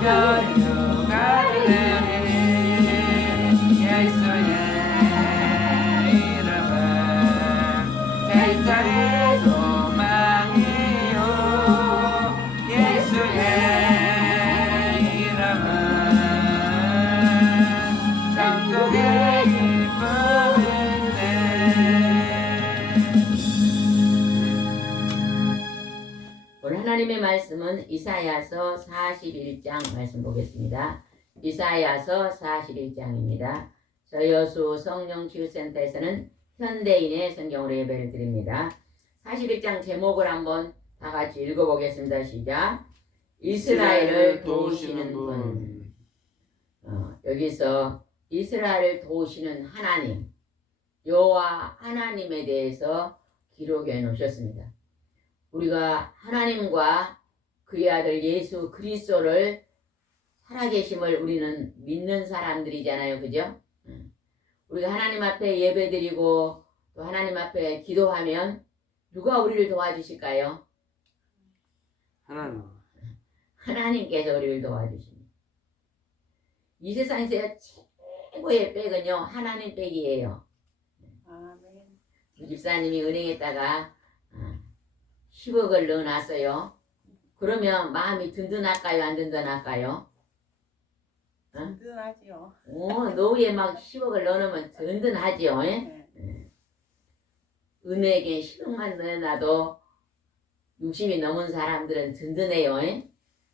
별유가 되네 예수의 이름은 세상의 소망이요 예수의 이름은 천국의 기쁨인데. 오늘 하나님의 말씀은 이사야서 41장 말씀 보겠습니다. 이사야서 41장입니다. 저희 여수 성령치유센터에서는 현대인의 성경으로 예배를 드립니다. 41장 제목을 한번 다 같이 읽어보겠습니다. 시작. 이스라엘을 도우시는 분. 여기서 이스라엘을 도우시는 하나님, 여호와 하나님에 대해서 기록해 놓으셨습니다. 우리가 하나님과 그의 아들 예수 그리스도를 살아계심을 우리는 믿는 사람들이잖아요. 그죠? 우리가 하나님 앞에 예배드리고 또 하나님 앞에 기도하면 누가 우리를 도와주실까요? 하나님. 하나님께서 우리를 도와주십니다. 이 세상에서 최고의 백은요 하나님 백이에요. 아멘. 집사님이 은행에다가 10억을 넣어놨어요. 그러면 마음이 든든할까요? 안 든든할까요? 든든하지요. 노후에 막 10억을 넣어놓으면 든든하지요. 네. 은행에 10억만 넣어놔도 60이 넘은 사람들은 든든해요.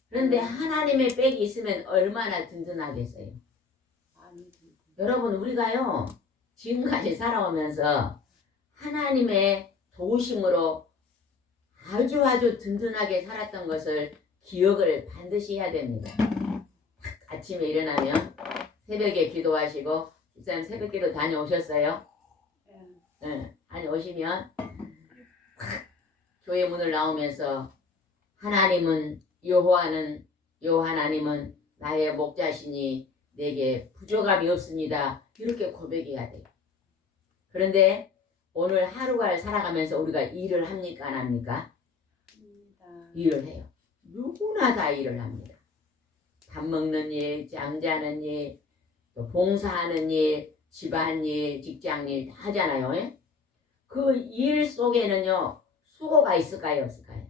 그런데 하나님의 백이 있으면 얼마나 든든하겠어요. 많이 든든. 여러분 우리가요 지금까지 살아오면서 하나님의 도우심으로 아주 든든하게 살았던 것을 기억을 반드시 해야 됩니다. 아침에 일어나면 새벽에 기도하시고 집사님 새벽기도 다녀오셨어요? 네. 다녀오시면 교회 문을 나오면서 하나님은 여호와 하나님은 나의 목자시니 내게 부족함이 없습니다. 이렇게 고백해야 돼요. 그런데 오늘 하루가 살아가면서 우리가 일을 합니까? 안 합니까? 일을 해요. 누구나 다 일을 합니다. 밥 먹는 일, 장자는 일, 또 봉사하는 일, 집안일, 직장일 다 하잖아요. 그 일 속에는요 수고가 있을까요? 없을까요?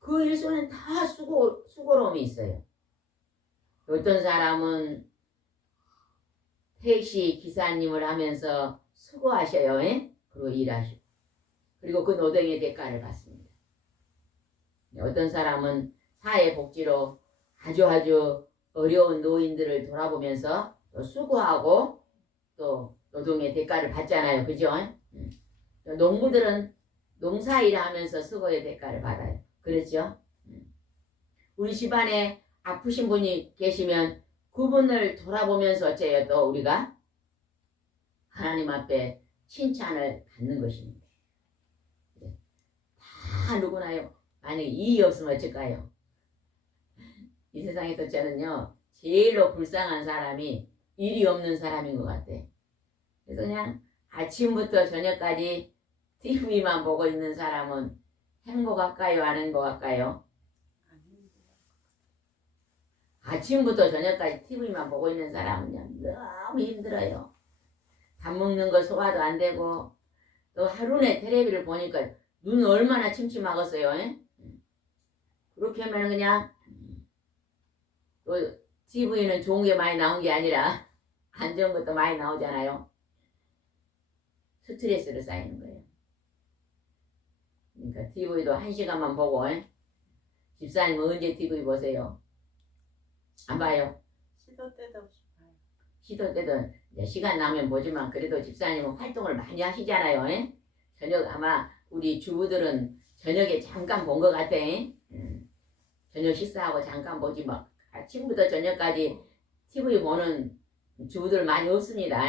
그 일 속에는 다 수고로움이 있어요. 어떤 사람은 택시 기사님을 하면서 수고하셔요. 그리고 일하시고 그리고 그 노동의 대가를 받습니다. 어떤 사람은 사회복지로 아주 어려운 노인들을 돌아보면서 또 수고하고 또 노동의 대가를 받잖아요. 그죠? 농부들은 농사일을 하면서 수고의 대가를 받아요. 그렇죠? 우리 집안에 아프신 분이 계시면 그분을 돌아보면서 어째요? 또 우리가 하나님 앞에 칭찬을 받는 것입니다. 다 누구나요. 만약에 일이 없으면 어쩔까요? 이 세상에서 저는요 제일로 불쌍한 사람이 일이 없는 사람인 것 같아. 그래서 그냥 아침부터 저녁까지 TV만 보고 있는 사람은 행복할까요? 안 행복할까요? 아침부터 저녁까지 TV만 보고 있는 사람은 너무 힘들어요. 밥 먹는 거 소화도 안 되고 또 하루내 텔레비를 보니까 눈 얼마나 침침하겠어요. 그렇게 하면 그냥 또 TV는 좋은 게 많이 나온 게 아니라 안 좋은 것도 많이 나오잖아요. 스트레스를 쌓이는 거예요. 그러니까 TV도 1시간만 보고 집사님은 언제 TV 보세요? 안 봐요? 시도 때도 없이 봐요. 시도 때도 이제 시간 나면 보지만 그래도 집사님은 활동을 많이 하시잖아요. 저녁 아마 우리 주부들은 저녁에 잠깐 본 것 같아. 저녁 식사하고 잠깐 보지 막 아침부터 저녁까지 TV 보는 주부들 많이 없습니다.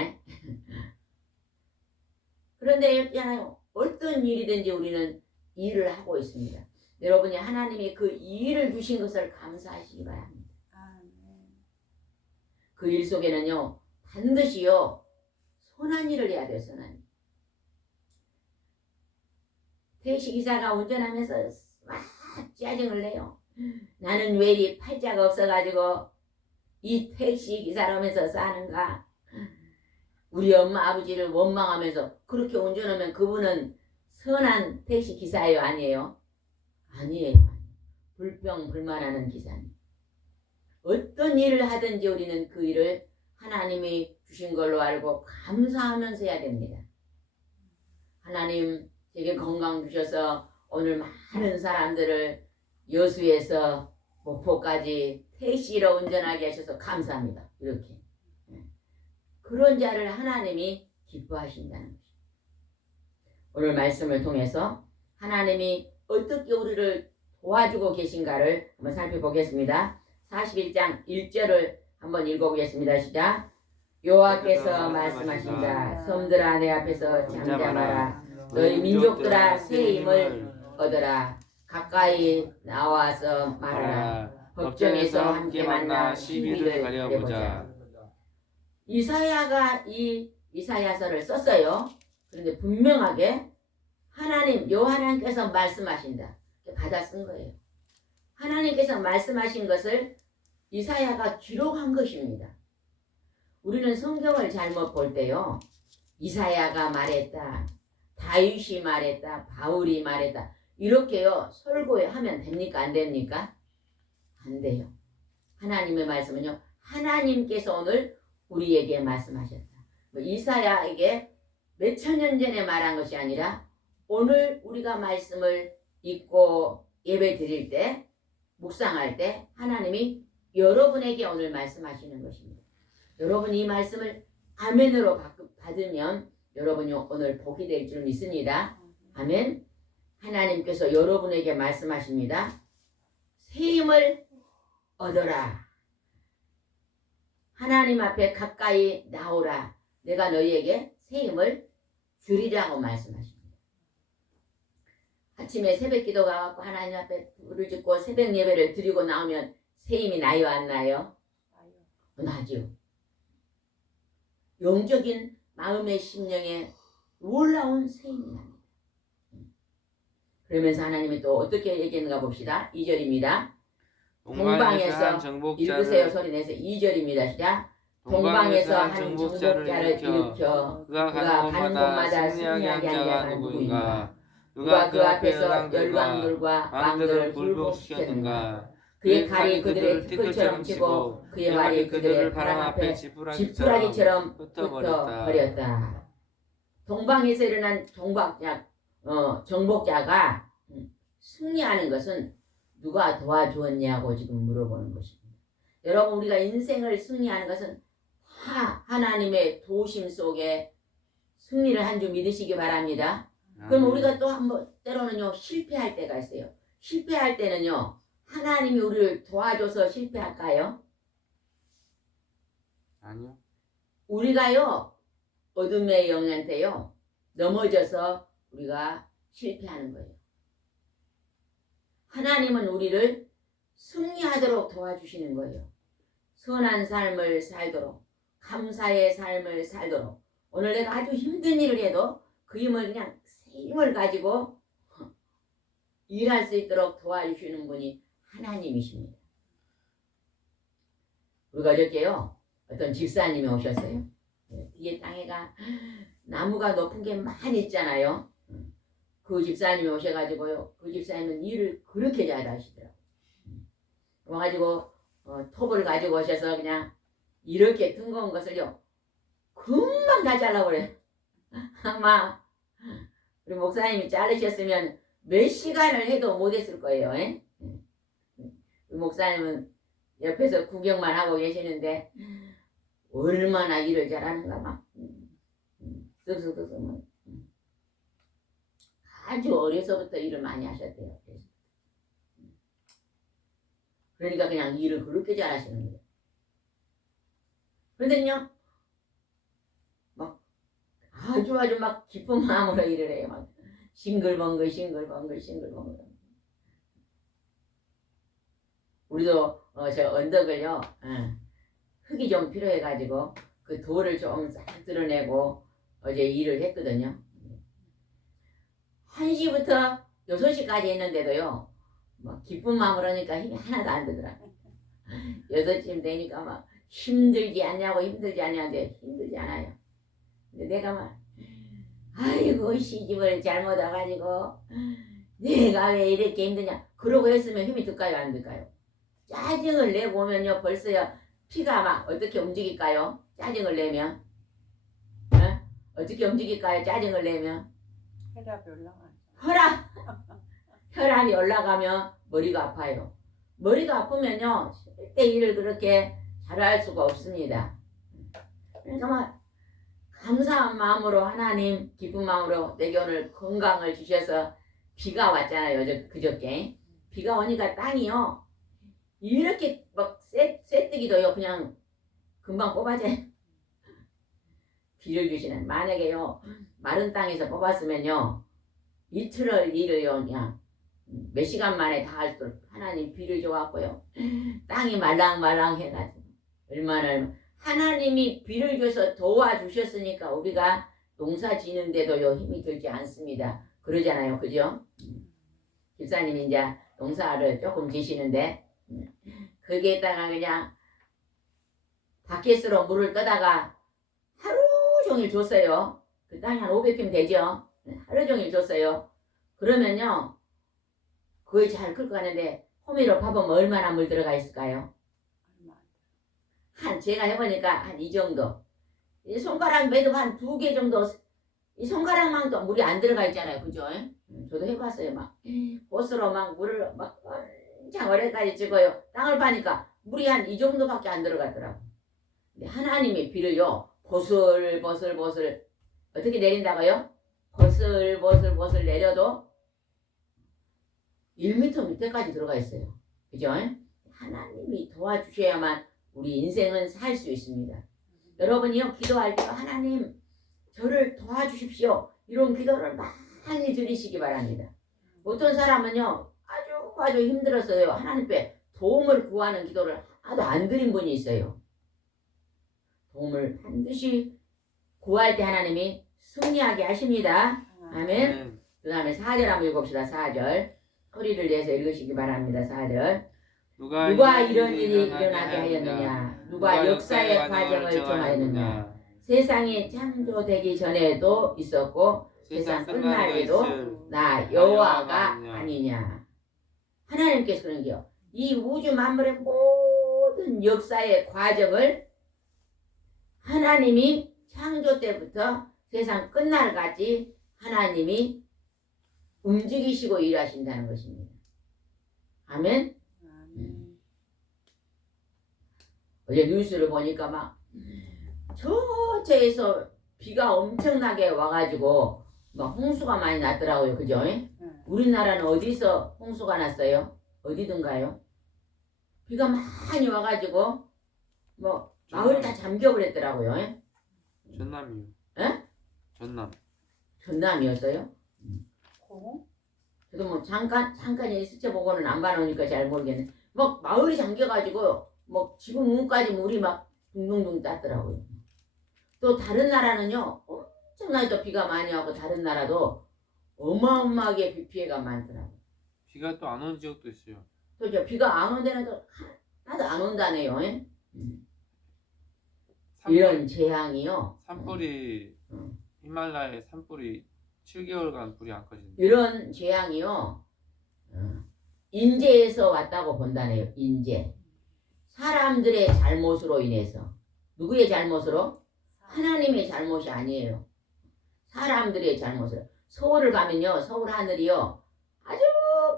그런데 있잖아요. 어떤 일이든지 우리는 일을 하고 있습니다. 여러분이 하나님이 그 일을 주신 것을 감사하시기 바랍니다. 그 일 속에는요 반드시요 선한 일을 해야 돼요. 선한 일. 택시기사가 운전하면서 막 짜증을 내요. 나는 왜 이리 팔자가 없어가지고 이 택시 기사를 하면서 사는가? 우리 엄마 아버지를 원망하면서 그렇게 운전하면 그분은 선한 택시 기사예요, 아니에요? 아니에요. 불평불만하는 기사님. 어떤 일을 하든지 우리는 그 일을 하나님이 주신 걸로 알고 감사하면서 해야 됩니다. 하나님 제게 건강 주셔서 오늘 많은 사람들을 여수에서 목포까지 택시로 운전하게 하셔서 감사합니다. 이렇게. 그런 자를 하나님이 기뻐하신다는 것입니다. 오늘 말씀을 통해서 하나님이 어떻게 우리를 도와주고 계신가를 한번 살펴보겠습니다. 41장 1절을 한번 읽어보겠습니다. 시작. 여호와께서 말씀하신다. 섬들아 내 앞에서 잠잠하라. 너희 민족들아 새 힘을 얻어라. 가까이 나와서 말하라. 법정에서 함께 만나 시비를 가려보자. 이사야가 이 이사야서를 썼어요. 그런데 분명하게 하나님 여호와께서 말씀하신다. 받아 쓴 거예요. 하나님께서 말씀하신 것을 이사야가 기록한 것입니다. 우리는 성경을 잘못 볼 때요. 이사야가 말했다. 다윗이 말했다. 바울이 말했다. 이렇게요. 설교에 하면 됩니까? 안 됩니까? 안 돼요. 하나님의 말씀은요. 하나님께서 오늘 우리에게 말씀하셨다. 이사야에게 몇천 년 전에 말한 것이 아니라 오늘 우리가 말씀을 읽고 예배 드릴 때 묵상할 때 하나님이 여러분에게 오늘 말씀하시는 것입니다. 여러분이 이 말씀을 아멘으로 받으면 여러분이 오늘 복이 될 줄 믿습니다. 아멘. 하나님께서 여러분에게 말씀하십니다. 새 힘을 얻어라. 하나님 앞에 가까이 나오라. 내가 너희에게 새 힘을 주리라고 말씀하십니다. 아침에 새벽 기도가 갖고 하나님 앞에 불을 짓고 새벽 예배를 드리고 나오면 새 힘이 나요, 안 나요? 나죠. 영적인 마음의 심령에 놀라운 새 힘이 납니다. 그러면서 하나님이 또 어떻게 얘기했는가 봅시다. 2절입니다. 동방에서 읽으세요. 소리 내서 2절입니다. 시작. 동방에서 한 정복자를 일으켜 그가 가는 곳마다 승리하게 한 자가 누구인가? 누가 그 앞에서 열강들과 왕들을 굴복시켰는가? 그의 칼이 그들의 티끌처럼 치고 그의 말이 그들의 바람 앞에 지푸라기처럼 흩어버렸다. 동방에서 일어난 정복자가 승리하는 것은 누가 도와주었냐고 지금 물어보는 것입니다. 여러분 우리가 인생을 승리하는 것은 다 하나님의 도우심 속에 승리를 한 줄 믿으시기 바랍니다. 그럼 우리가 또 한번 때로는요 실패할 때가 있어요. 실패할 때는요 하나님이 우리를 도와줘서 실패할까요? 아니요. 우리가요 어둠의 영한테요 넘어져서 우리가 실패하는 거예요. 하나님은 우리를 승리하도록 도와주시는 거예요. 선한 삶을 살도록, 감사의 삶을 살도록. 오늘 내가 아주 힘든 일을 해도 그 힘을 그냥 새 힘을 가지고 일할 수 있도록 도와주시는 분이 하나님이십니다. 우리가 어저께요 어떤 집사님이 오셨어요. 뒤에 땅에가 나무가 높은 게 많이 있잖아요. 그 집사님이 오셔가지고요. 그 집사님은 일을 그렇게 잘 하시더라고요. 와가지고 톱을 가지고 오셔서 그냥 이렇게 둥근 것을요. 금방 다 잘라버려요. 아마 우리 목사님이 자르셨으면 몇 시간을 해도 못했을 거예요. 우리 목사님은 옆에서 구경만 하고 계시는데 얼마나 일을 잘하는가 막 쓱쓱쓱쓱 아주 어려서부터 일을 많이 하셨대요. 그러니까 그냥 일을 그렇게 잘하시는 거예요. 그런데요 막 아주 막 기쁜 마음으로 일을 해요. 막 싱글벙글 우리도 저 언덕을요 흙이 좀 필요해가지고 그 돌을 좀 싹 드러내고 어제 일을 했거든요. 1시부터 6시까지 했는데도요 뭐 기쁜 마음으로 하니까 힘이 하나도 안 들더라. 6시쯤 되니까 막 힘들지 않냐고 힘들지 않냐는데 힘들지 않아요. 근데 내가 막 아이고 시집을 잘못 와가지고 내가 왜 이렇게 힘드냐 그러고 했으면 힘이 들까요 안 들까요? 짜증을 내고 오면요 벌써요 피가 막 어떻게 움직일까요? 짜증을 내면 어떻게 움직일까요? 짜증을 내면 혈압이 올라가죠. 혈압이 올라가면 머리가 아파요. 머리가 아프면요 절대 일을 그렇게 잘할 수가 없습니다. 그러니까 막 감사한 마음으로 하나님 기쁜 마음으로 내게 오늘 건강을 주셔서 비가 왔잖아요. 그저께 비가 오니까 땅이요 이렇게 막 쇠뜨기도요 그냥 금방 뽑아져요. 비를 주시는 만약에요 마른 땅에서 뽑았으면요 이틀을 일을요 그냥 몇 시간 만에 다 할 수 하나님 비를 줘갖고요 땅이 말랑말랑 해가지고 얼마나 하나님이 비를 줘서 도와주셨으니까 우리가 농사 지는데도요 힘이 들지 않습니다. 그러잖아요. 그죠? 집사님이 이제 농사를 조금 지시는데 거기에다가 그냥 바켓으로 물을 떠다가 하루 종일 줬어요. 그 땅이 한 500평 되죠? 하루 종일 줬어요. 그러면요 거의 잘 클 것 같은데 호미로 파보면 얼마나 물 들어가 있을까요? 제가 해보니까 한 이 정도. 이 손가락 매듭 한 2개 정도. 이 손가락만도 물이 안 들어가 있잖아요. 그죠? 저도 해봤어요. 막 호스로 막 물을 막 엄청 오래까지 찍어요. 땅을 파니까 물이 한 이 정도밖에 안 들어갔더라고. 근데 하나님이 비를요 보슬보슬 어떻게 내린다고요? 보슬보슬 내려도 1m 밑에까지 들어가 있어요. 그죠? 하나님이 도와주셔야만 우리 인생은 살 수 있습니다. 여러분이요 기도할 때 하나님 저를 도와주십시오. 이런 기도를 많이 드리시기 바랍니다. 어떤 사람은요 아주 힘들었어요. 하나님께 도움을 구하는 기도를 하나도 안 드린 분이 있어요. 도움을 반드시 구할 때 하나님이 승리하게 하십니다. 아멘. 그 다음에 4절 한번 읽읍시다. 4절 소리를 내서 읽으시기 바랍니다. 4절 누가 이런 일이 일어나게 하였느냐? 누가 역사의 과정을 정하였느냐? 세상이 창조되기 전에도 있었고 세상 끝날에도 나 여호와가 아니냐? 하나님께서 그런 게요. 이 우주 만물의 모든 역사의 과정을 하나님이 창조 때부터 세상 끝날까지 하나님이 움직이시고 일하신다는 것입니다. 아멘. 어제 뉴스를 보니까 막 저쪽에서 비가 엄청나게 와가지고 막 홍수가 많이 났더라고요. 그죠? 우리나라는 어디서 홍수가 났어요? 어디든가요? 비가 많이 와가지고 뭐 마을이 다 잠겨버렸더라고요. 전남이요. 에? 전남이었어요? 저도 뭐 잠깐 스쳐보고는 안 봐놓으니까 잘 모르겠네. 막 마을이 잠겨가지고 뭐 지붕 문까지 물이 막 둥둥둥 땄더라고요. 또 다른 나라는요 엄청나게 또 비가 많이 와고 다른 나라도 어마어마하게 비 피해가 많더라고요. 비가 또 안 오는 지역도 있어요. 또 저 비가 안 온 데는 또 하나도 안 온다네요. 이런 재앙이요. 산불이 히말라야 산불이 7개월간 불이 안 꺼진다. 이런 재앙이요. 인재에서 왔다고 본다네요. 인재. 사람들의 잘못으로 인해서. 누구의 잘못으로? 하나님의 잘못이 아니에요. 사람들의 잘못으로. 서울을 가면요. 서울 하늘이요. 아주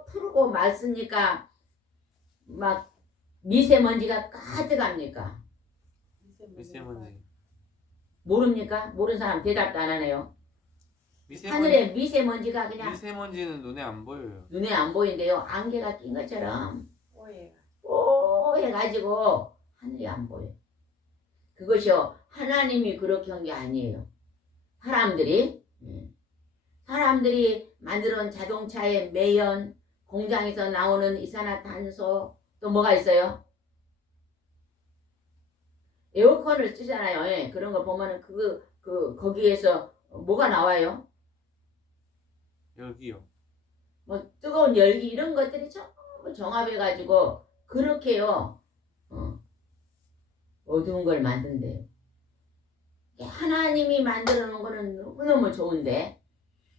푸르고 맑습니까? 막 미세먼지가 가득합니까? 미세먼지. 모릅니까? 모르는 사람 대답도 안 하네요. 미세먼지. 하늘에 미세먼지가 그냥 미세먼지는 눈에 안 보여요. 눈에 안 보이는데요. 안개가 낀 것처럼 오해가. 뽀해가지고 하늘이 안 보여. 그것이요. 하나님이 그렇게 한 게 아니에요. 사람들이 만들어온 자동차의 매연, 공장에서 나오는 이산화탄소, 또 뭐가 있어요? 에어컨을 쓰잖아요. 예. 그런 걸 보면은 거기에서 뭐가 나와요? 열기요. 뭐 뜨거운 열기 이런 것들이 전부 자꾸 정합해가지고 그렇게요 어두운 걸 만든대요. 하나님이 만들어 놓은 거는 너무너무 좋은데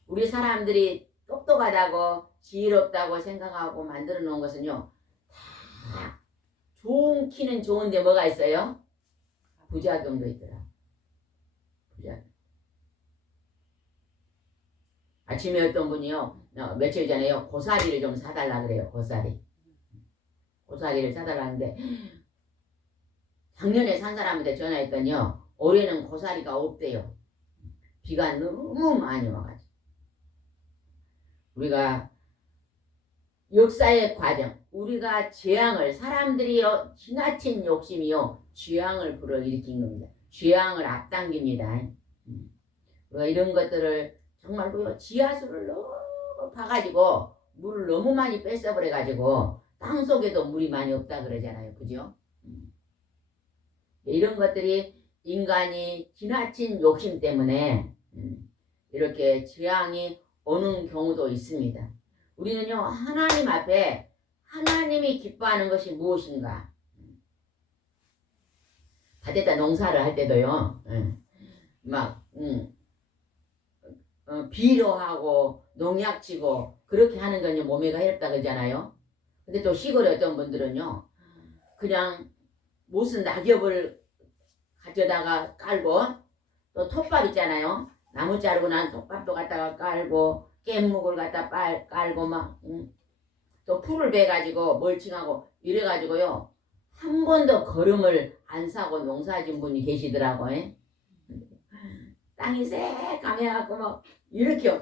우리 사람들이 똑똑하다고 지혜롭다고 생각하고 만들어 놓은 것은요 다 좋은 키는 좋은데 뭐가 있어요? 부작용도 있더라. 부작용. 아침에 어떤 분이요 며칠 전에요 고사리를 좀 사달라 그래요. 고사리를 사달라는데 작년에 산 사람한테 전화했더니요 올해는 고사리가 없대요. 비가 너무 많이 와가지고. 우리가 역사의 과정, 우리가 재앙을 사람들이요 지나친 욕심이요 재앙을 불어일으킨 겁니다. 재앙을 앞당깁니다. 우리가 이런 것들을 정말로요 지하수를 너무 파가지고 물을 너무 많이 뺏어버려가지고 땅 속에도 물이 많이 없다 그러잖아요. 그죠? 이런 것들이 인간이 지나친 욕심 때문에 이렇게 재앙이 오는 경우도 있습니다. 우리는요 하나님 앞에 하나님이 기뻐하는 것이 무엇인가? 밭에다 농사를 할 때도요 막 비료하고 농약치고 그렇게 하는 건요 몸에가 해롭다 그러잖아요. 근데 또 시골에 어떤 분들은요 그냥 무슨 낙엽을 가져다가 깔고 또 톱밥 있잖아요. 나무 자르고 난 톱밥도 갖다가 깔고 깻묵을 갖다 깔고 막 또 풀을 베가지고 멀칭하고 이래가지고요 한 번도 거름을 안 사고 농사진 분이 계시더라고. 땅이 새까매갖고 막 이렇게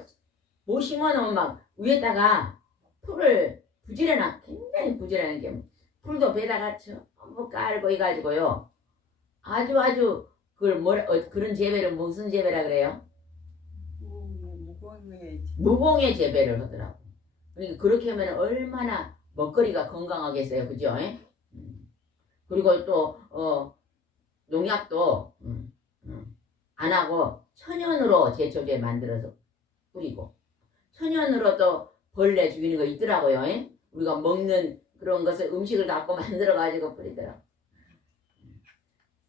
못 심어놓으면 막 위에다가 풀을 굉장히 부지런하게 풀도 베다가 전부 깔고 해가지고요 아주 그걸 그런 재배를 무슨 재배라 그래요? 무공의 재배를 하더라고. 그러니까 그렇게 하면 얼마나 먹거리가 건강하겠어요. 그죠? 그리고 또 농약도 안 하고 천연으로 제초제 만들어서 뿌리고 천연으로 또 벌레 죽이는 거 있더라고요. 우리가 먹는 그런 것을 음식을 갖고 만들어 가지고 뿌리더라고.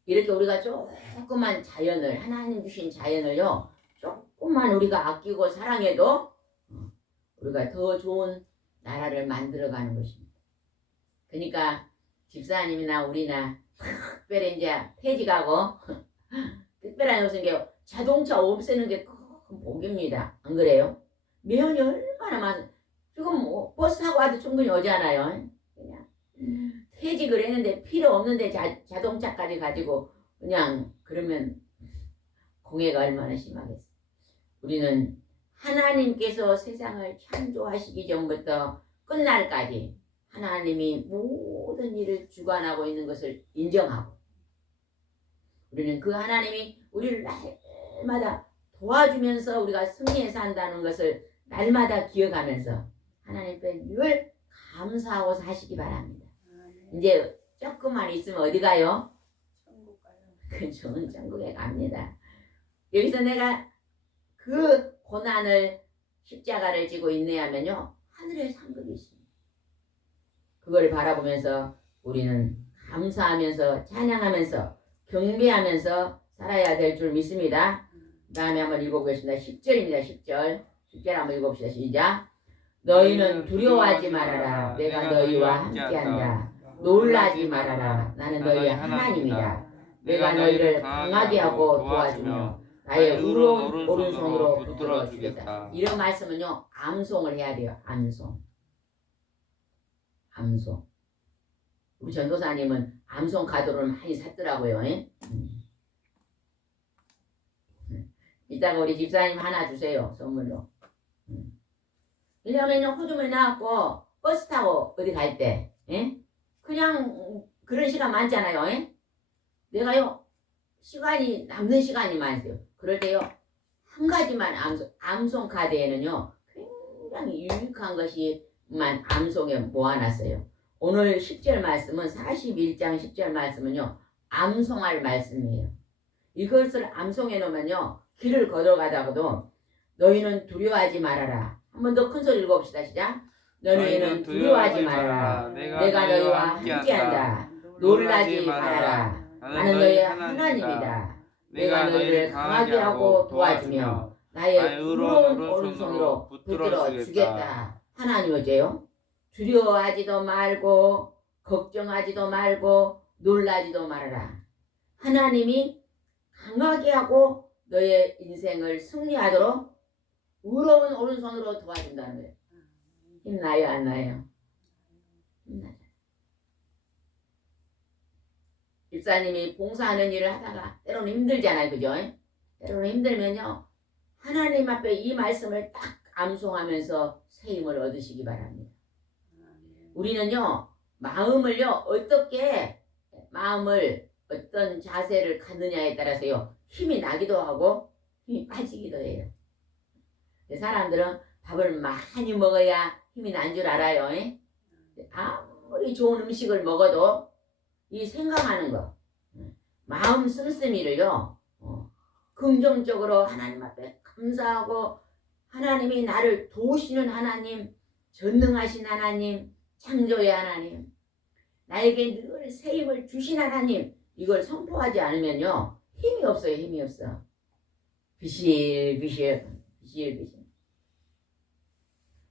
이렇게 우리가 조그만 자연을 하나님 주신 자연을요 조금만 우리가 아끼고 사랑해도 우리가 더 좋은 나라를 만들어가는 것입니다. 그러니까 집사님이나 우리나 특별히 이제 퇴직하고 특별한 무슨 게 자동차 없애는 게 큰 복입니다. 안 그래요? 매연이 얼마나 많아. 지금 뭐 버스 타고 와도 충분히 오잖아요. 그냥 퇴직을 했는데 필요 없는데 자동차까지 가지고 그냥 그러면 공해가 얼마나 심하겠어. 우리는 하나님께서 세상을 창조하시기 전부터 끝날까지 하나님이 모든 일을 주관하고 있는 것을 인정하고 우리는 그 하나님이 우리를 날마다 도와주면서 우리가 승리해 산다는 것을 날마다 기억하면서 하나님께 늘 감사하고 사시기 바랍니다. 이제 조금만 있으면 어디 가요? 천국 가요. 그 좋은 천국에 갑니다. 여기서 내가 그 고난을 십자가를 지고 인내하면요 하늘에 상급이 있습니다. 그걸 바라보면서 우리는 감사하면서 찬양하면서 경배하면서 살아야 될 줄 믿습니다. 그 다음에 한번 읽어보겠습니다. 10절입니다. 10절 한번 읽어봅시다. 시작. 너희는 두려워하지 말아라. 내가 너희와 함께한다. 놀라지 말아라. 나는 너희의 하나님이다. 내가 너희를 강하게 하고 도와주며 나의 오른손으로 붙들어 주겠다. 이런 말씀은요 암송을 해야 돼요. 암송. 우리 전도사님은 암송 가도를 많이 샀더라고요. 이따가 우리 집사님 하나 주세요. 선물로. 왜냐면 호주머니 나왔고 버스 타고 어디 갈 때 그냥 그런 시간 많잖아요. 내가요 시간이 남는 시간이 많아요. 그럴 때요 한 가지만 암송 카드에는요 굉장히 유익한 것이만 암송에 모아놨어요. 오늘 10절 말씀은 41장 10절 말씀은요 암송할 말씀이에요. 이것을 암송해 놓으면요 길을 걸어가다가도 너희는 두려워하지 말아라. 한 번 더 큰 소리 읽어봅시다. 시작. 너희는 두려워하지 말아라. 내가 너희와 함께한다. 놀라지 말아라. 나는 너희의 하나님이다. 내가 너희를 강하게 하고 도와주며 나의 의로운 오른손으로 붙들어 주겠다. 하나님 어째요? 두려워하지도 말고 걱정하지도 말고 놀라지도 말아라. 하나님이 강하게 하고 너의 인생을 승리하도록 의로운 오른손으로 도와준다는 거예요. 힘나요 안 나요? 힘나요. 집사님이 봉사하는 일을 하다가 때로는 힘들잖아요. 그죠? 때로는 힘들면요. 하나님 앞에 이 말씀을 딱 암송하면서 새 힘을 얻으시기 바랍니다. 우리는요. 마음을요. 마음을 어떤 자세를 갖느냐에 따라서요. 힘이 나기도 하고 힘이 빠지기도 해요. 사람들은 밥을 많이 먹어야 힘이 난 줄 알아요. 아무리 좋은 음식을 먹어도 이 생각하는 거, 마음 씀씀이를요, 긍정적으로 하나님 앞에 감사하고 하나님이 나를 도우시는 하나님, 전능하신 하나님, 창조의 하나님, 나에게 늘 새 힘을 주신 하나님, 이걸 선포하지 않으면요, 힘이 없어요. 힘이 없어. 비실비실.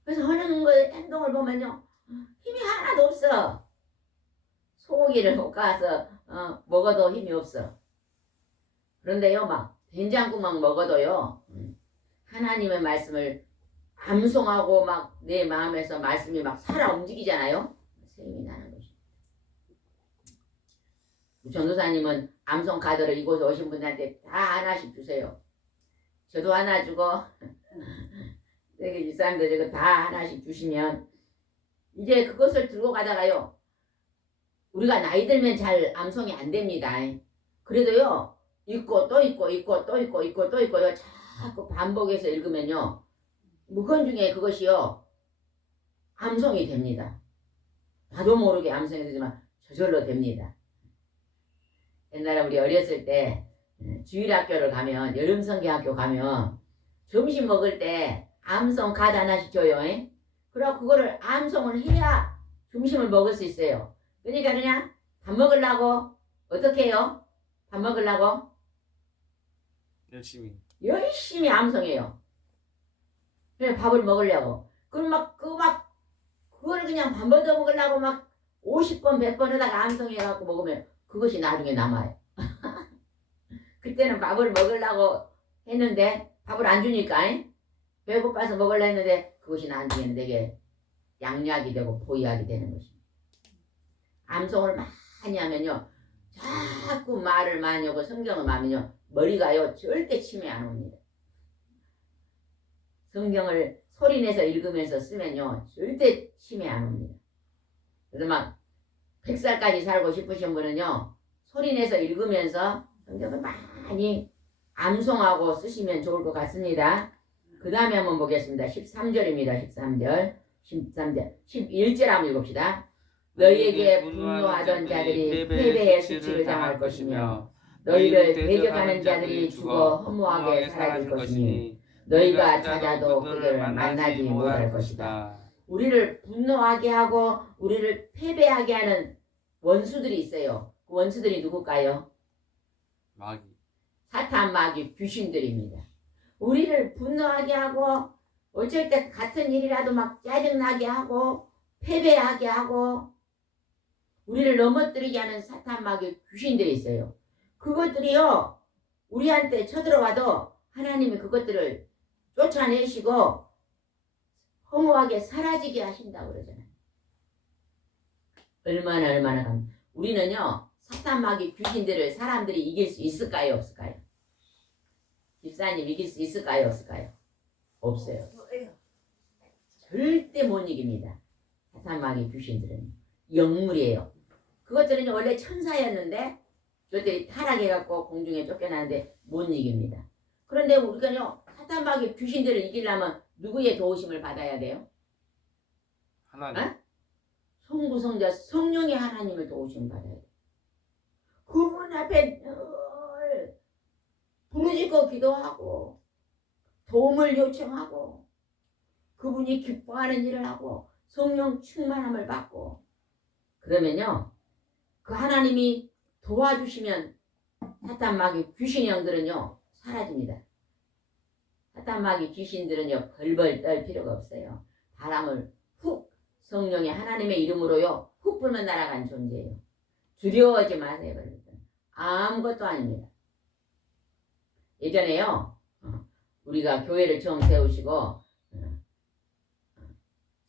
그래서 하는 거의 행동을 보면요, 힘이 하나도 없어. 소고기를 볶아서 먹어도 힘이 없어. 그런데요, 막 된장국만 먹어도요, 하나님의 말씀을 암송하고 막 내 마음에서 말씀이 막 살아 움직이잖아요. 새 힘이 나는 것이. 전도사님은 암송 카드를 이곳에 오신 분들한테 다 하나씩 주세요. 저도 하나 주고 이 사람들 저거 다 하나씩 주시면 이제 그것을 들고 가다가요. 우리가 나이 들면 잘 암송이 안 됩니다. 그래도요. 읽고 또 읽고 또 읽고요. 자꾸 반복해서 읽으면요. 무건 중에 그것이요. 암송이 됩니다. 나도 모르게 암송이 되지만 저절로 됩니다. 옛날에 우리 어렸을 때 주일학교를 가면 여름성경학교 가면 점심 먹을 때 암송 카드 하나씩 줘요. 그럼 그거를 암송을 해야 점심을 먹을 수 있어요. 그러니까 그냥 밥 먹으려고 어떻게 해요? 밥 먹으려고 열심히 암송해요. 그냥 밥을 먹으려고. 그럼 그걸 그냥 밥 얻어 먹으려고 막 50번 100번 하다가 암송해갖고 먹으면 그것이 나중에 남아요. 그때는 밥을 먹으려고 했는데 밥을 안 주니까 배고파서 먹으려 했는데 그것이 나중에는 되게 양약이 되고 보약이 되는 것입니다. 암송을 많이 하면요. 자꾸 말을 많이 하고 성경을 많이 하면요. 머리가요. 절대 침해 안 옵니다. 성경을 소리내서 읽으면서 쓰면요. 절대 침해 안 옵니다. 그래서 막 100살까지 살고 싶으신 분은요. 소리내서 읽으면서 성경을 많이 암송하고 쓰시면 좋을 것 같습니다. 그 다음에 한번 보겠습니다. 13절입니다. 13절. 11절 한번 읽읍시다. 너희에게 분노하던 자들이 패배의 수치를 당할 것이며 너희를 대적하는 자들이 죽어 허무하게 사라질 것이니 너희가 찾아도 그들을 만나지 못할 것이다. 우리를 분노하게 하고 우리를 패배하게 하는 원수들이 있어요. 그 원수들이 누굴까요? 마귀. 사탄, 마귀, 귀신들입니다. 우리를 분노하게 하고 어쩔 때 같은 일이라도 막 짜증나게 하고 패배하게 하고 우리를 넘어뜨리게 하는 사탄, 마귀, 귀신들이 있어요. 그것들이요. 우리한테 쳐들어와도 하나님이 그것들을 쫓아내시고 허무하게 사라지게 하신다고 그러잖아요. 얼마나 감. 우리는요. 사탄, 마귀, 귀신들을 사람들이 이길 수 있을까요? 없을까요? 집사님 이길 수 있을까요? 없을까요? 없어요. 절대 못 이깁니다. 사탄, 마귀, 귀신들은 영물이에요. 그것들은 원래 천사였는데 저들이 타락해갖고 공중에 쫓겨나는데 못 이깁니다. 그런데 우리가요. 사탄, 마귀, 귀신들을 이기려면 누구의 도우심을 받아야 돼요? 하나님. 성부성자 성령의 하나님을 도우심을 받아야 돼요. 그분 앞에 늘 부르짖고 기도하고 도움을 요청하고 그분이 기뻐하는 일을 하고 성령 충만함을 받고 그러면요 그 하나님이 도와주시면 사탄 마귀 귀신의 영들은요 사라집니다. 사탄 마귀 귀신들은요 벌벌 떨 필요가 없어요. 바람을 훅 성령의 하나님의 이름으로요 훅 불면 날아간 존재예요. 두려워하지 마세요. 아무것도 아닙니다. 예전에요 우리가 교회를 처음 세우시고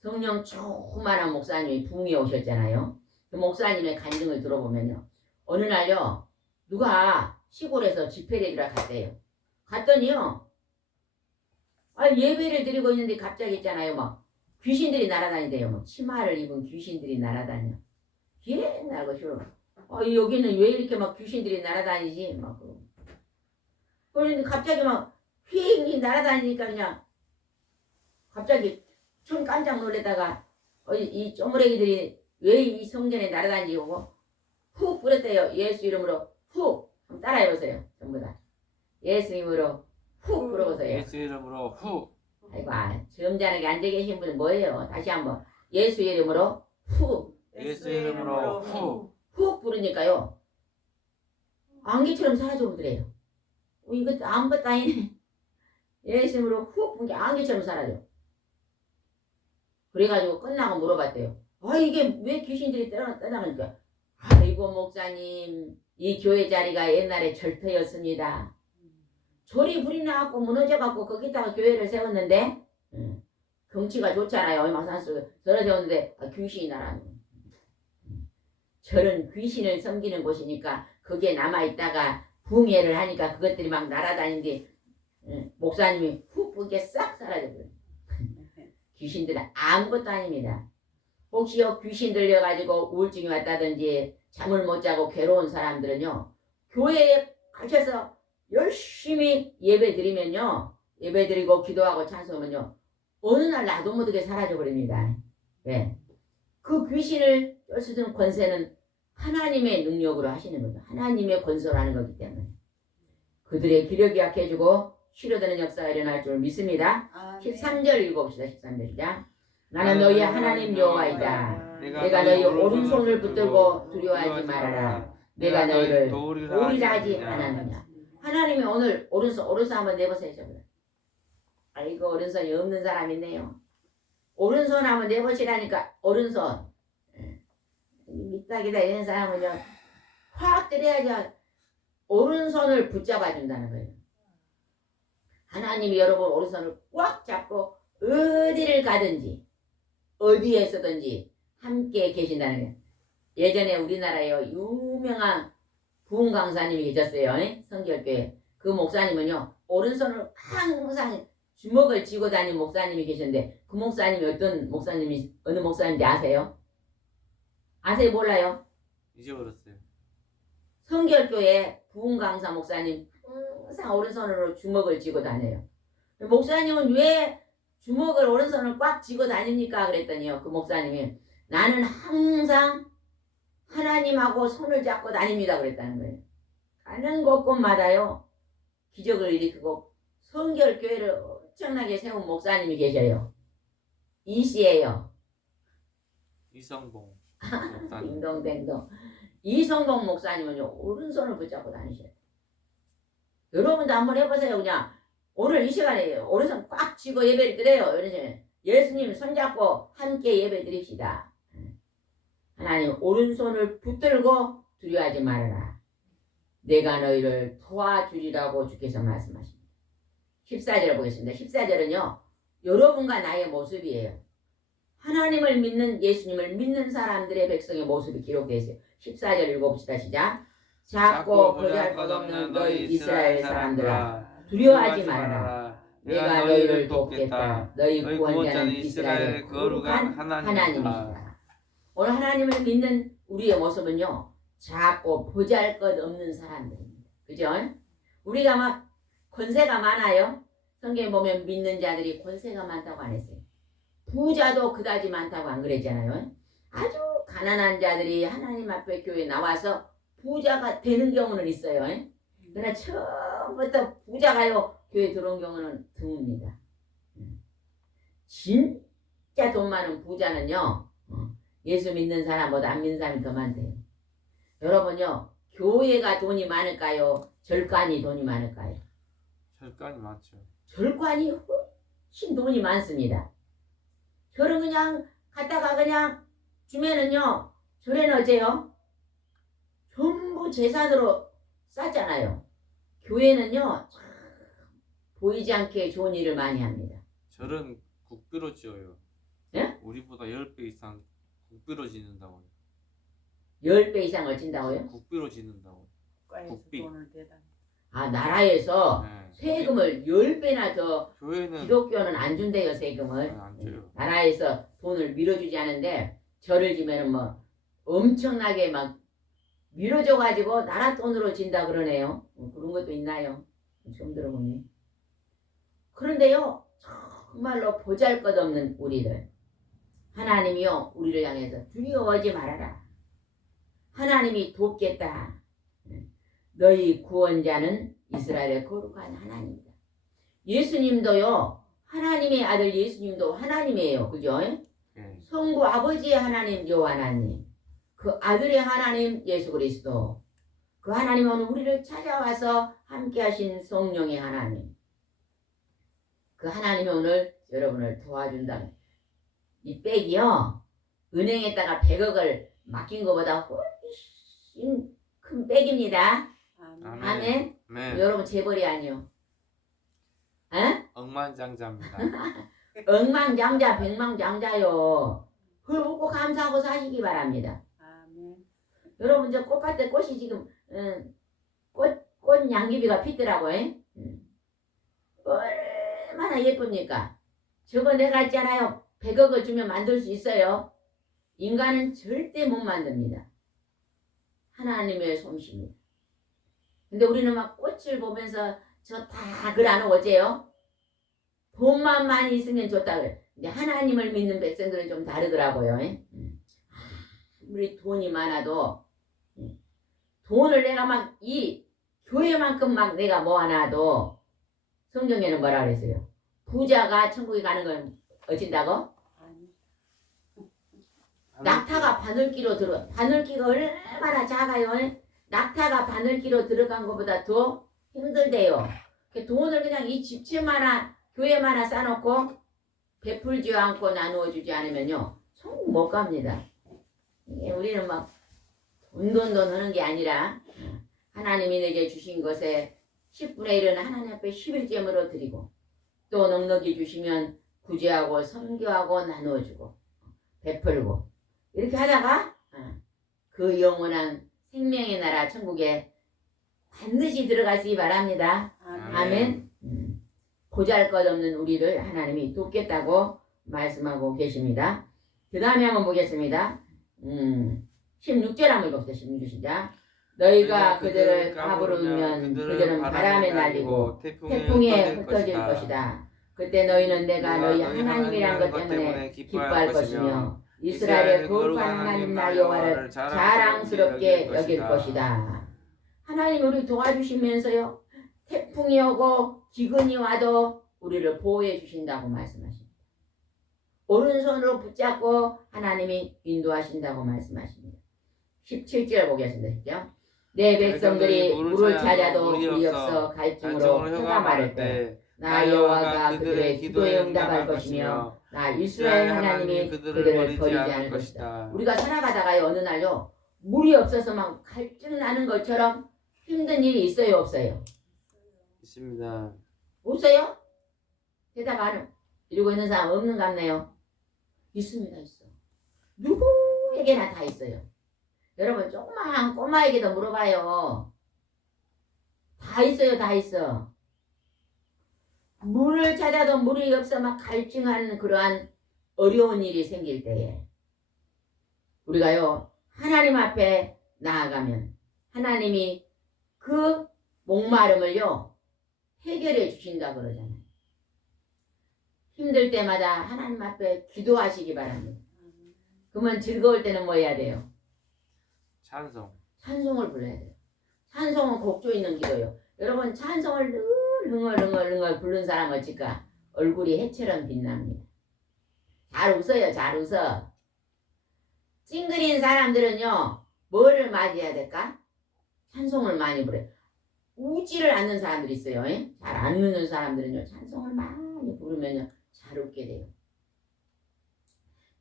성령 조그마한 목사님이 붕이 오셨잖아요. 그 목사님의 간증을 들어보면요 어느 날요 누가 시골에서 집회를 드리러 갔대요. 갔더니요 예배를 드리고 있는데 갑자기 있잖아요 막 귀신들이 날아다니대요. 막 치마를 입은 귀신들이 날아다녀. 옛날 것으로 여기는 왜 이렇게 막 귀신들이 날아다니지 막 그런데 갑자기 막 휙 날아다니니까 그냥 갑자기 좀 깜짝 놀래다가 이 쪼무레기들이 왜 이 성전에 날아다니고 훅 뿌렸대요. 예수 이름으로 훅 한번 따라해보세요. 전부 다 예수 이름으로 훅 불어보세요. 예수 이름으로 후. 아이고 점잖게 앉아 계신 분은 뭐예요? 다시 한번 예수 이름으로 훅 예수 이름으로 후. 훅 부르니까요 안개처럼 사라져버리래요. 이것도 아무것도 아니네. 예수 이름으로 훅 부른 게 안개처럼 사라져. 그래가지고 끝나고 물어봤대요. 이게 왜 귀신들이 떠나가니까 아이고 목사님 이 교회 자리가 옛날에 절터였습니다. 조리 불이 나갖고 무너져갖고 거기다가 교회를 세웠는데 경치가 좋잖아요. 얼마 산속에 저를 세웠는데 귀신이 날아요. 저런 귀신을 섬기는 곳이니까 거기에 남아있다가 붕해를 하니까 그것들이 막 날아다니는데 목사님이 훅 부게 싹 사라져버려요. 귀신들은 아무것도 아닙니다. 혹시요 귀신 들려가지고 우울증이 왔다든지 잠을 못 자고 괴로운 사람들은요 교회에 가셔서 열심히 예배 드리면요 예배 드리고 기도하고 찬송하면요 어느 날 나도 모르게 사라져버립니다. 왜? 그 귀신을 쫓을 수 있는 권세는 하나님의 능력으로 하시는 거죠. 하나님의 권세로 하는 거기 때문에 그들의 기력이 약해지고 치료되는 역사가 일어날 줄 믿습니다. 13절 읽어봅시다. 13절 시작. 나는 너희의 하나님 여호와이다. 내가 너희 오른손을 붙들고 두려워하지 말아라. 내가 너희를 도리라 하지 않았느냐. 하나님이 오늘 오른손 한번 내보세요. 아이고 오른손이 없는 사람 있네요. 오른손 한번 내보시라니까 오른손 밑다기다 이런 사람은요 확 때려야지 오른손을 붙잡아 준다는 거예요. 하나님이 여러분 오른손을 꽉 잡고 어디를 가든지 어디에서든지 함께 계신다는 거예요. 예전에 우리나라에 유명한 부흥 강사님이 계셨어요. 성결교회. 그 목사님은요 오른손을 항상 주먹을 쥐고 다니는 목사님이 계셨는데 그 목사님이 어느 목사님인지 아세요? 아세요? 몰라요? 잊어버렸어요. 성결교회 부흥 강사 목사님 항상 오른손으로 주먹을 쥐고 다녀요. 목사님은 왜 주먹을 오른손을 꽉 쥐고 다닙니까? 그랬더니요 그 목사님이 나는 항상 하나님하고 손을 잡고 다닙니다 그랬다는 거예요. 가는 곳곳마다요 기적을 일으키고 성결교회를 엄청나게 세운 목사님이 계셔요. 이씨예요. 이성봉. 딩동댕동. 이성봉 목사님은요 오른손을 붙잡고 다니셔요. 여러분도 한번 해보세요. 그냥 오늘 이 시간에 오른손 꽉 쥐고 예배를 드려요. 예수님 손잡고 함께 예배 드립시다. 하나님 오른손을 붙들고 두려워하지 말아라. 내가 너희를 도와주리라고 주께서 말씀하십니다. 14절 보겠습니다. 14절은요 여러분과 나의 모습이에요. 하나님을 믿는 예수님을 믿는 사람들의 백성의 모습이 기록되어 있어요. 14절 읽어봅시다. 시작. 작고 보잘것없는 너희 이스라엘 사람들아 두려워하지 말아라. 내가 너희를 돕겠다. 너희 구원자는 이스라엘의 거룩한 하나님이시다. 오늘 하나님을 믿는 우리의 모습은요 작고 보잘것없는 사람들입니다. 그죠? 우리가 막 권세가 많아요. 성경에 보면 믿는 자들이 권세가 많다고 안 했어요. 부자도 그다지 많다고 안 그랬잖아요. 아주 가난한 자들이 하나님 앞에 교회에 나와서 부자가 되는 경우는 있어요. 그러나 처음부터 부자가요 교회에 들어온 경우는 드뭅니다. 진짜 진짜 돈 많은 부자는요, 예수 믿는 사람보다 안 믿는 사람이 더 많대요. 여러분요, 교회가 돈이 많을까요? 절간이 돈이 많을까요? 절간이 많죠. 절간이 훨씬 돈이 많습니다. 절은 그냥 갔다가 그냥 주면은요, 절에는 어째요? 전부 재산으로 쌓잖아요. 교회는요, 참 보이지 않게 좋은 일을 많이 합니다. 절은 국비로 지어요. 예? 우리보다 10배 이상 국비로 짓는다고요. 10배 이상을 진다고요? 국비로 짓는다고요. 국가에서 국비. 돈을 대다. 아, 나라에서 네. 세금을 10배나 더 교회는 기독교는 안 준대요, 세금을. 안 줘요. 나라에서 돈을 밀어주지 않은데 절을 지면은 뭐 엄청나게 막 밀어줘가지고 나라 돈으로 진다 그러네요. 그런 것도 있나요? 처음 들어보니. 그런데요, 정말로 보잘것없는 우리들. 하나님이요, 우리를 향해서 두려워하지 말아라. 하나님이 돕겠다. 너희 구원자는 이스라엘의 거룩한 하나님이다. 예수님도요, 하나님의 아들 예수님도 하나님이에요. 그죠? 네. 성부 아버지의 하나님 여호와 하나님, 그 아들의 하나님 예수 그리스도, 그 하나님은 우리를 찾아와서 함께 하신 성령의 하나님, 그 하나님이 오늘 여러분을 도와준다면, 이 백이요, 은행에다가 100억을 맡긴 것보다 훨씬 큰 백입니다. 아멘. 아멘. 네. 여러분 재벌이 아니요. 에? 억만장자입니다. 억망장자 백망장자요. 그걸 꼭 감사하고 사시기 바랍니다. 아멘. 여러분 저 꽃밭에 꽃이 지금 꽃 양귀비가 피더라고요. 얼마나 예쁩니까? 저거 내가 있잖아요. 100억을 주면 만들 수 있어요. 인간은 절대 못 만듭니다. 하나님의 솜씨입니다. 근데 우리는 막 꽃을 보면서 저 다 그러는 어째요? 돈만 많이 있으면 좋다 그래. 근데 하나님을 믿는 백성들은 좀 다르더라고요. 우리 돈이 많아도 돈을 내가 막 이 교회만큼 막 내가 모아놔도 성경에는 뭐라 그랬어요? 부자가 천국에 가는 걸 어찐다고? 아니. 낙타가 바늘기로 바늘기가 얼마나 작아요? 낙타가 바늘기로 들어간 것보다 더 힘들대요. 돈을 그냥 이 집채만 하나 교회만 하나 싸놓고 베풀지 않고 나누어 주지 않으면요 천국 못 갑니다. 우리는 막 돈 하는 게 아니라 하나님이 내게 주신 것에 10분의 1은 하나님 앞에 11점으로 드리고 또 넉넉히 주시면 구제하고 선교하고 나누어주고 베풀고 이렇게 하다가 그 영원한 생명의 나라 천국에 반드시 들어가시기 바랍니다. 아멘. 아멘. 보잘것없는 우리를 하나님이 돕겠다고 말씀하고 계십니다. 그 다음에 한번 보겠습니다. 16절 한번 봅시다. 16절 시작. 너희가 그들을 까부르면 그들은 바람에 날리고 태풍에 흩어질 것이다. 그때 너희는 내가 너희 하나님이란 것 때문에 기뻐할 것이며 이스라엘의 거룩한 하나님 나 여호와를 자랑스럽게 여길 것이다. 하나님 우리 도와주시면서요. 태풍이 오고 기근이 와도 우리를 보호해 주신다고 말씀하십니다. 오른손으로 붙잡고 하나님이 인도하신다고 말씀하십니다. 17절 보겠습니다. 내 백성들이 물을 찾아도 물이 없어 갈증으로 혀가 마를 때 나 여호와가 그들의 기도에 응답할 것이며 나 이스라엘 하나님이 그들을 버리지 않을 것이다. 우리가 살아가다가요 어느 날요 물이 없어서 막 갈증 나는 것처럼 힘든 일이 있어요 없어요? 있습니다. 없어요? 대답 안 해. 이러고 있는 사람 없는 것 같네요. 있습니다 있어. 누구에게나 다 있어요. 여러분 조그마한 꼬마에게도 물어봐요. 다 있어요 다 있어. 물을 찾아도 물이 없어 막 갈증하는 그러한 어려운 일이 생길 때에 우리가요 하나님 앞에 나아가면 하나님이 그 목마름을요 해결해 주신다 그러잖아요. 힘들 때마다 하나님 앞에 기도하시기 바랍니다. 그러면 즐거울 때는 뭐 해야 돼요? 찬송. 찬송을 불러야 돼요. 찬송은 곡조 있는 기도요. 여러분 찬송을 늘 흥얼흥얼 부른 사람 어찌까 얼굴이 해처럼 빛납니다. 잘 웃어요. 잘 웃어. 찡그린 사람들은요. 뭐를 맞이해야 될까? 찬송을 많이 부르요. 웃지를 않는 사람들이 있어요. 잘 안 웃는 사람들은요. 찬송을 많이 부르면요. 잘 웃게 돼요.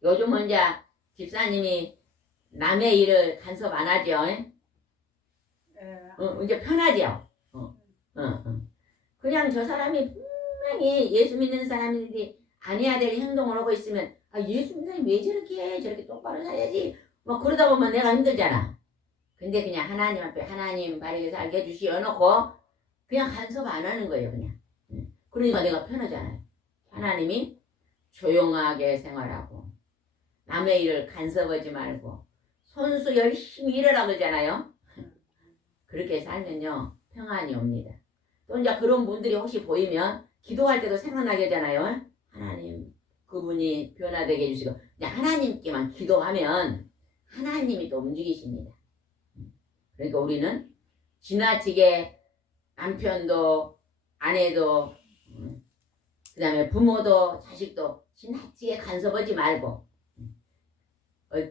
요즘은 이제 집사님이 남의 일을 간섭 안 하죠. 이제 편하죠. 그냥 저 사람이 분명히 예수 믿는 사람들이 안 해야 될 행동을 하고 있으면 예수 믿는 사람이 왜 저렇게 해? 저렇게 똑바로 살아야지. 뭐 그러다 보면 내가 힘들잖아. 근데 그냥 하나님 앞에 하나님 바르게 살게 해주시오 놓고 그냥 간섭 안 하는 거예요. 그냥. 그러니까 내가 편하잖아요. 하나님이 조용하게 생활하고 남의 일을 간섭하지 말고 손수 열심히 일하라 그러잖아요. 그렇게 살면요 평안이 옵니다. 또 이제 그런 분들이 혹시 보이면 기도할 때도 생각나게 하잖아요. 하나님 그분이 변화되게 해주시고 그냥 하나님께만 기도하면 하나님이 또 움직이십니다. 그러니까 우리는 지나치게 남편도 아내도 그 다음에 부모도 자식도 지나치게 간섭하지 말고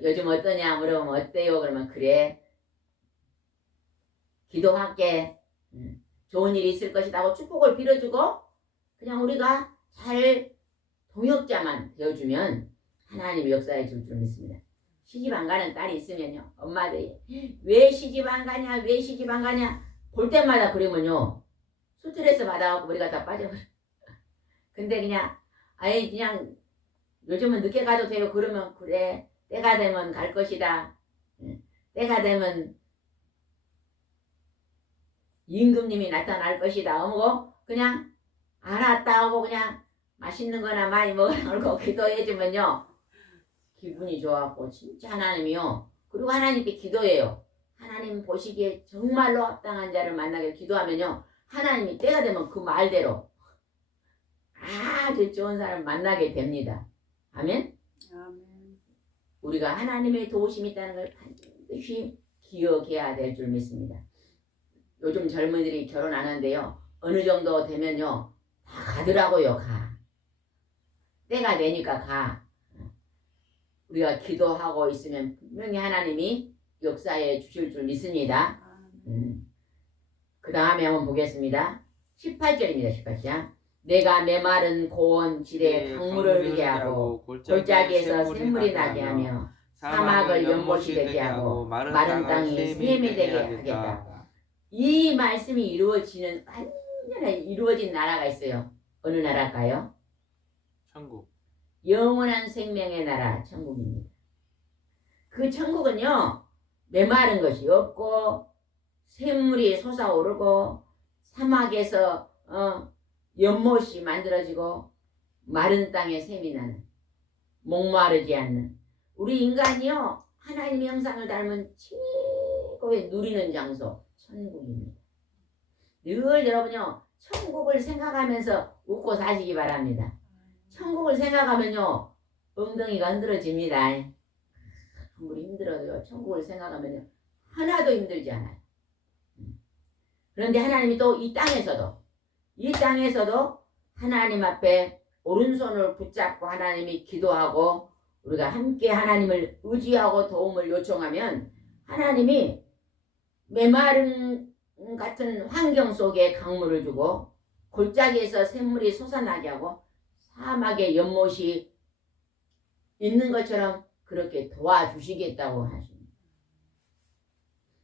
요즘 어떠냐 물어보면 어때요? 그러면 그래 기도할게 좋은 일이 있을 것이다 하고 축복을 빌어주고 그냥 우리가 잘 동역자만 되어주면 하나님이 역사해 줄 줄 믿습니다. 시집 안 가는 딸이 있으면요 엄마들이 왜 시집 안 가냐 왜 시집 안 가냐 볼 때마다 그러면요 스트레스 받아갖고 머리가 다 빠져버려. 근데 그냥 아예 그냥 요즘은 늦게 가도 돼요 그러면 그래 때가 되면 갈 것이다. 때가 되면 임금님이 나타날 것이다. 어머고 그냥 알았다 하고 그냥 맛있는 거나 많이 먹으라고 기도해주면요 기분이 좋았고 진짜 하나님이요 그리고 하나님께 기도해요. 하나님 보시기에 정말로 합당한 자를 만나게 기도하면요 하나님이 때가 되면 그 말대로 아주 좋은 사람 만나게 됩니다. 아멘. 아멘. 우리가 하나님의 도우심이 있다는 걸 반드시 기억해야 될 줄 믿습니다. 요즘 젊은이들이 결혼 안 하는데요 어느 정도 되면요 다 가더라고요. 가 때가 되니까 가. 우리가 기도하고 있으면 분명히 하나님이 역사해 주실 줄 믿습니다. 그 다음에 한번 보겠습니다. 18절입니다. 18절. 내가 메마른 고원 지대에 강물을 흐르게 하고 골짜기에서 샘물이 나게 하며 사막을 연못이 되게 하고 마른 땅이 샘이 되게 하겠다. 이 말씀이 이루어지는 완전히 이루어진 나라가 있어요. 어느 나라일까요? 천국. 영원한 생명의 나라 천국입니다. 그 천국은요 메마른 것이 없고 샘물이 솟아오르고 사막에서 연못이 만들어지고 마른 땅에 샘이 나는 목마르지 않는 우리 인간이요 하나님의 형상을 닮은 최고의 누리는 장소 천국입니다. 늘 여러분요 천국을 생각하면서 웃고 사시기 바랍니다. 천국을 생각하면요 엉덩이가 흔들어집니다. 아무리 힘들어도요 천국을 생각하면요 하나도 힘들지 않아요. 그런데 하나님이 또 이 땅에서도 하나님 앞에 오른손을 붙잡고 하나님이 기도하고 우리가 함께 하나님을 의지하고 도움을 요청하면 하나님이 메마른 같은 환경 속에 강물을 주고 골짜기에서 샘물이 솟아나게 하고 사막에 연못이 있는 것처럼 그렇게 도와주시겠다고 하십니다.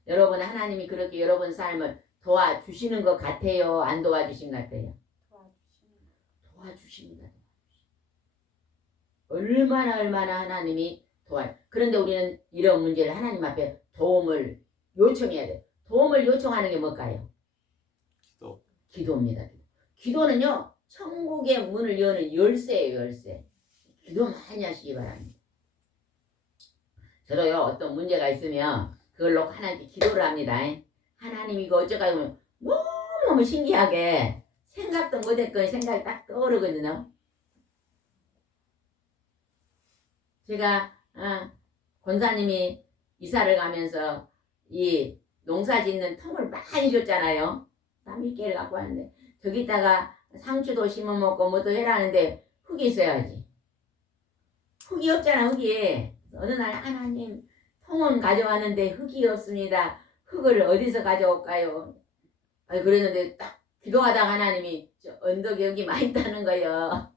여러분 하나님이 그렇게 여러분 삶을 도와주시는 것 같아요? 안 도와주신 것 같아요? 도와주십니다. 얼마나 하나님이 그런데 우리는 이런 문제를 하나님 앞에 도움을 요청해야 돼요. 도움을 요청하는 게 뭘까요? 기도입니다. 기도는요 천국의 문을 여는 열쇠예요. 열쇠. 기도 많이 하시기 바랍니다. 저도요 어떤 문제가 있으면 그걸 놓고 하나님께 기도를 합니다. 하나님 이거 어쩌까 하면 너무너무 신기하게 생각도 못했건 생각이 딱 떠오르거든요. 제가 권사님이 이사를 가면서 이 농사 짓는 통을 많이 줬잖아요. 남미끼를 갖고 왔는데 저기다가 상추도 심어먹고 뭐도 해라는데 흙이 있어야지. 흙이 없잖아 흙이. 어느 날 하나님 통은 가져왔는데 흙이 없습니다. 흙을 어디서 가져올까요? 아니 그랬는데 딱 기도하다가 하나님이 저 언덕에 여기 많이 있다는 거예요.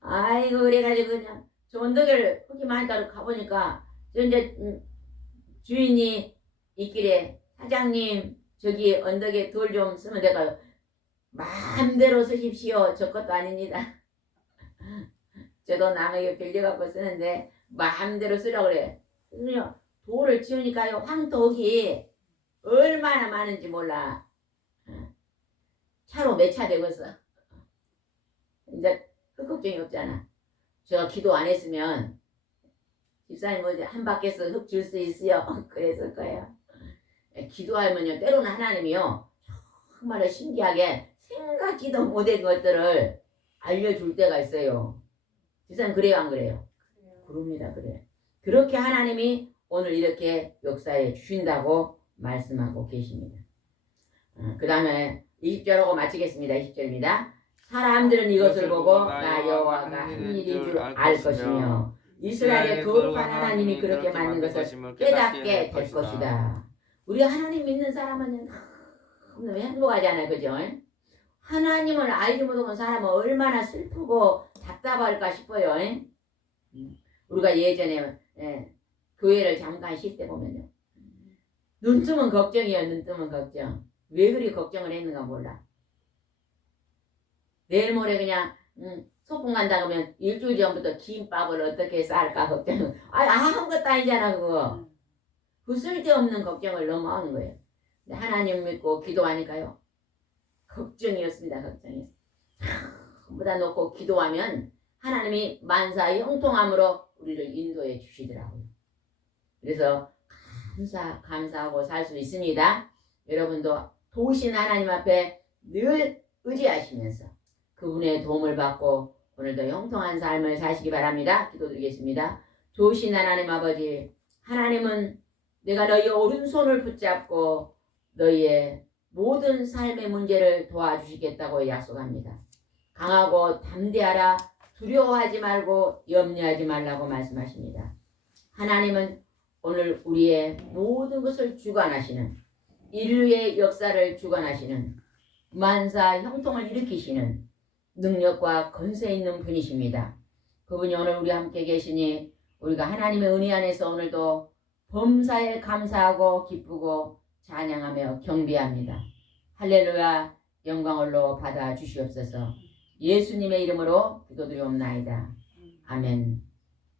아이고 그래가지고 그냥 저 언덕을 흙이 많이 있다고 가보니까 저 이제 주인이 있길래 사장님 저기 언덕에 돌 좀 쓰면 될까요? 마음대로 쓰십시오. 저 것도 아닙니다. 저도 남에게 빌려갖고 쓰는데 마음대로 쓰라고 그래. 그래서 돌을 치우니까요 황토흙이 얼마나 많은지 몰라. 차로 몇 차 되겠어. 이제 흙 걱정이 없잖아. 제가 기도 안 했으면 집사님 어디 한 바퀴에서 흙 줄 수 있어요. 그랬을 거예요. 기도하면요 때로는 하나님이요 정말 신기하게 생각지도 못한 것들을 알려줄 때가 있어요. 집사님 그래요 안 그래요? 그래요. 그럽니다. 그래. 그렇게 하나님이 오늘 이렇게 역사해 주신다고 말씀하고 계십니다. 그 다음에 20절하고 마치겠습니다. 20절입니다. 사람들은 이것을 보고 나 여호와가 한 일인 줄 알 것이며 이스라엘의 거룩한 하나님이 그렇게 만든 것을 깨닫게 될 것이다. 우리 하나님 믿는 사람은 너무 행복하잖아요. 그죠? 하나님을 알지 못하는 사람은 얼마나 슬프고 답답할까 싶어요. 우리가 예전에 교회를 잠깐 쉴 때 보면요. 눈 뜨면 걱정이에요. 눈 뜨면 걱정. 왜 그리 걱정을 했는가 몰라. 내일 모레 그냥 소풍 간다 그러면 일주일 전부터 김밥을 어떻게 쌀까 걱정. 아무것도 아니잖아 그거. 그 쓸데없는 걱정을 너무 하는 거예요. 근데 하나님 믿고 기도하니까요. 걱정이었습니다. 걱정이었어요. 전부다 놓고 기도하면 하나님이 만사 형통함으로 우리를 인도해 주시더라고요. 그래서 감사하고 살 수 있습니다. 여러분도 도우신 하나님 앞에 늘 의지하시면서 그분의 도움을 받고 오늘도 형통한 삶을 사시기 바랍니다. 기도드리겠습니다. 도우신 하나님 아버지, 하나님은 내가 너희의 오른손을 붙잡고 너희의 모든 삶의 문제를 도와주시겠다고 약속합니다. 강하고 담대하라, 두려워하지 말고 염려하지 말라고 말씀하십니다. 하나님은 오늘 우리의 모든 것을 주관하시는, 인류의 역사를 주관하시는, 만사 형통을 일으키시는 능력과 권세 있는 분이십니다. 그분이 오늘 우리 함께 계시니 우리가 하나님의 은혜 안에서 오늘도 범사에 감사하고 기쁘고 찬양하며 경배합니다. 할렐루야, 영광을로 받아 주시옵소서. 예수님의 이름으로 기도드리옵나이다. 아멘.